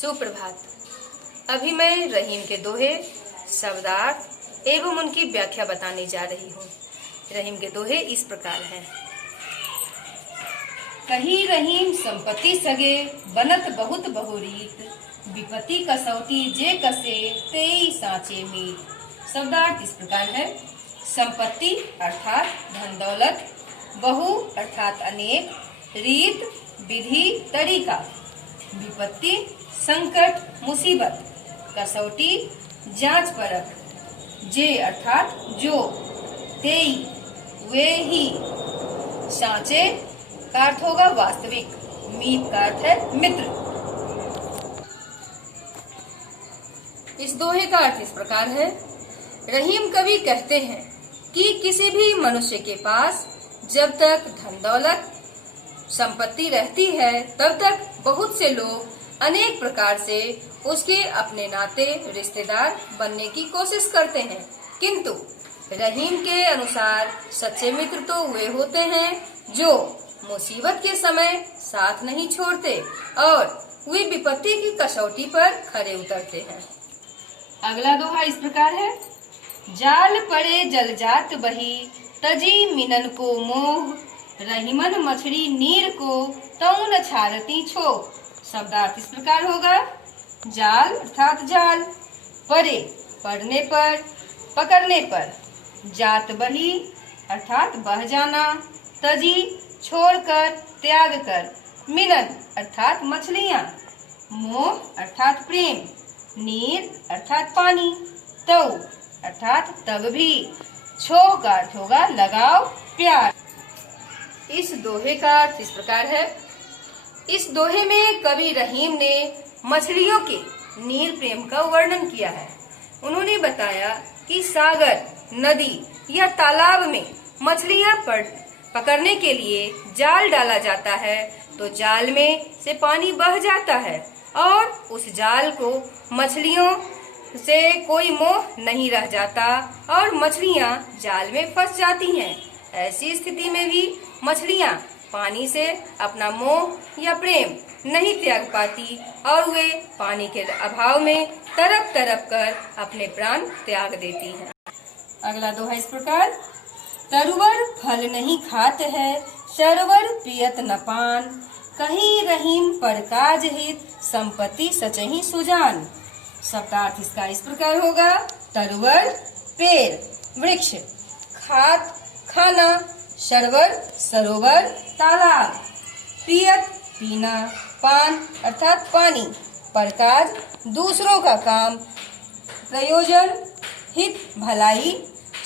सुप्रभात। अभी मैं रहीम के दोहे, शब्दार्थ एवं उनकी व्याख्या बताने जा रही हूँ। रहीम के दोहे इस प्रकार हैं। कही रहीम संपत्ति सगे, बनत बहुत बहुरीत, विपत्ति कसौटी जे कसे, तेई साँचे मीत। शब्दार्थ इस प्रकार है। संपत्ति अर्थात धन दौलत, बहु अर्थात अनेक, रीत विधि तरीका, विपत्ति संकट मुसीबत, कसौटी जांच परख, जे अर्थात जो, तेई वे ही, सांचे का अर्थ होगा वास्तविक, मीत का अर्थ है मित्र। इस दोहे का अर्थ इस प्रकार है। रहीम कवि कहते हैं कि किसी भी मनुष्य के पास जब तक धन दौलत संपत्ति रहती है तब तक बहुत से लोग अनेक प्रकार से उसके अपने नाते रिश्तेदार बनने की कोशिश करते हैं, किंतु रहीम के अनुसार सच्चे मित्र तो वे होते हैं जो मुसीबत के समय साथ नहीं छोड़ते और वे विपत्ति की कसौटी पर खरे उतरते हैं। अगला दोहा इस प्रकार है। जाल पड़े जल जात बही, तजी मिनन को मोह, रहीमन मछली नीर को, तौन छारती छो। शब्दार्थ इस प्रकार होगा। जाल अर्थात जाल, परे पड़ने पर, पकड़ने पर, जात बही अर्थात बह जाना, तजी छोड़कर त्याग कर, मिलन अर्थात मछलियाँ, मोह अर्थात प्रेम, नीर अर्थात पानी, तौ अर्थात तब भी, छोह का अर्थ होगा लगाव प्यार। इस दोहे का अर्थ इस प्रकार है। इस दोहे में कवि रहीम ने मछलियों के नीर प्रेम का वर्णन किया है। उन्होंने बताया कि सागर, नदी या तालाब में मछलियां पकड़ने के लिए जाल डाला जाता है तो जाल में से पानी बह जाता है और उस जाल को मछलियों से कोई मोह नहीं रह जाता और मछलियां जाल में फंस जाती हैं। ऐसी स्थिति में भी मछलियां पानी से अपना मोह या प्रेम नहीं त्याग पाती और वे पानी के अभाव में तड़प तड़प कर अपने प्राण त्याग देती हैं। अगला दोहा इस प्रकार। तरुवर फल नहीं खात है, शरवर पियत न पान, कहीं रहीम पर काज हित, संपत्ति सचही सुजान। शब्दार्थ इसका इस प्रकार होगा। तरुवर पेड़ वृक्ष, खात खाना, शरवर सरोवर तालाब, पियत पीना, पान अर्थात पानी, परकाज दूसरों का काम, प्रयोजन हित भलाई,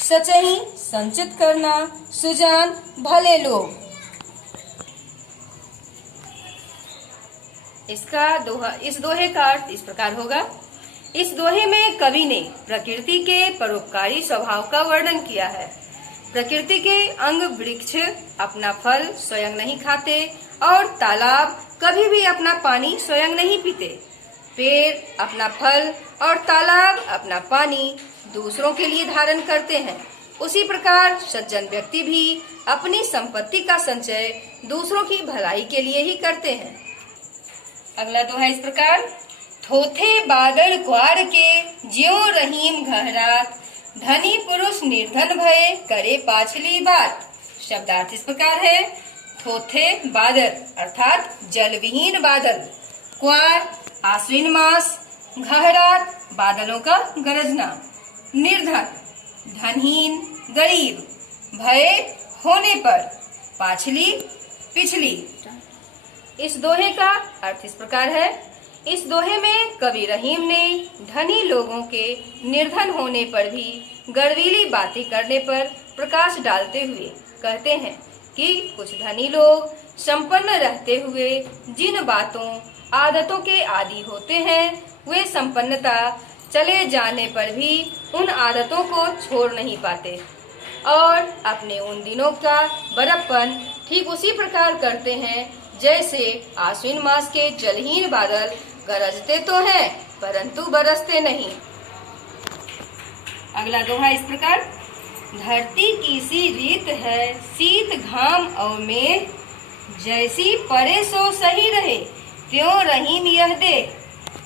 सचही संचित करना, सुजान भले लोग। इस दोहे का अर्थ इस प्रकार होगा। इस दोहे में कवि ने प्रकृति के परोपकारी स्वभाव का वर्णन किया है। प्रकृति के अंग वृक्ष अपना फल स्वयं नहीं खाते और तालाब कभी भी अपना पानी स्वयं नहीं पीते। पेड़ अपना फल और तालाब अपना पानी दूसरों के लिए धारण करते हैं। उसी प्रकार सज्जन व्यक्ति भी अपनी संपत्ति का संचय दूसरों की भलाई के लिए ही करते हैं। अगला दोहा इस प्रकार। थोथे बादल क्वार के, ज्यों रहीम घहरात, धनी पुरुष निर्धन भय, करे पाछली बात। शब्दार्थ इस प्रकार है। थोथे बादल अर्थात जलविहीन बादल, क्वार आश्विन मास, घहरात बादलों का गरजना, निर्धन धनहीन गरीब, भय होने पर, पाछली पिछली। इस दोहे का अर्थ इस प्रकार है। इस दोहे में कवि रहीम ने धनी लोगों के निर्धन होने पर भी गर्वीली बातें करने पर प्रकाश डालते हुए कहते हैं कि कुछ धनी लोग संपन्न रहते हुए जिन बातों आदतों के आदी होते हैं वे संपन्नता चले जाने पर भी उन आदतों को छोड़ नहीं पाते और अपने उन दिनों का बड़प्पन ठीक उसी प्रकार करते हैं जैसे आश्विन मास के जलहीन बादल गरजते तो हैं परंतु बरसते नहीं। अगला दोहा इस प्रकार। धरती की सी रीत है, शीत घाम और मेघ, जैसी परे सो सही रहे, त्यों रहीम यह दे।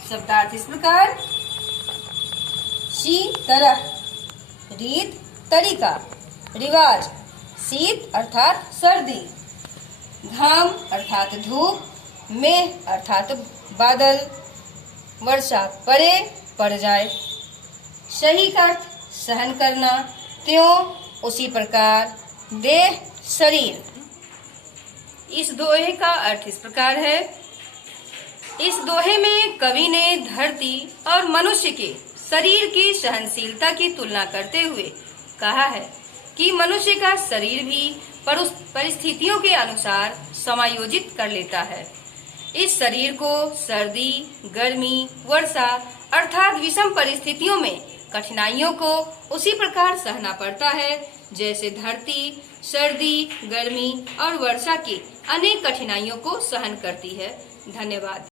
शब्दार्थ इस प्रकार: शी तरह, रीत तरीका, रिवाज। शीत अर्थात सर्दी, घाम अर्थात धूप, मेघ अर्थात बादल, वर्षा पड़े पड़ जाए। सही का अर्थ सहन करना, त्यों उसी प्रकार, देह शरीर। इस दोहे का अर्थ इस प्रकार है। इस दोहे में कवि ने धरती और मनुष्य के शरीर की सहनशीलता की तुलना करते हुए कहा है कि मनुष्य का शरीर भी परिस्थितियों के अनुसार समायोजित कर लेता है। इस शरीर को सर्दी, गर्मी, वर्षा अर्थात विषम परिस्थितियों में कठिनाइयों को उसी प्रकार सहना पड़ता है जैसे धरती सर्दी, गर्मी और वर्षा की अनेक कठिनाइयों को सहन करती है। धन्यवाद।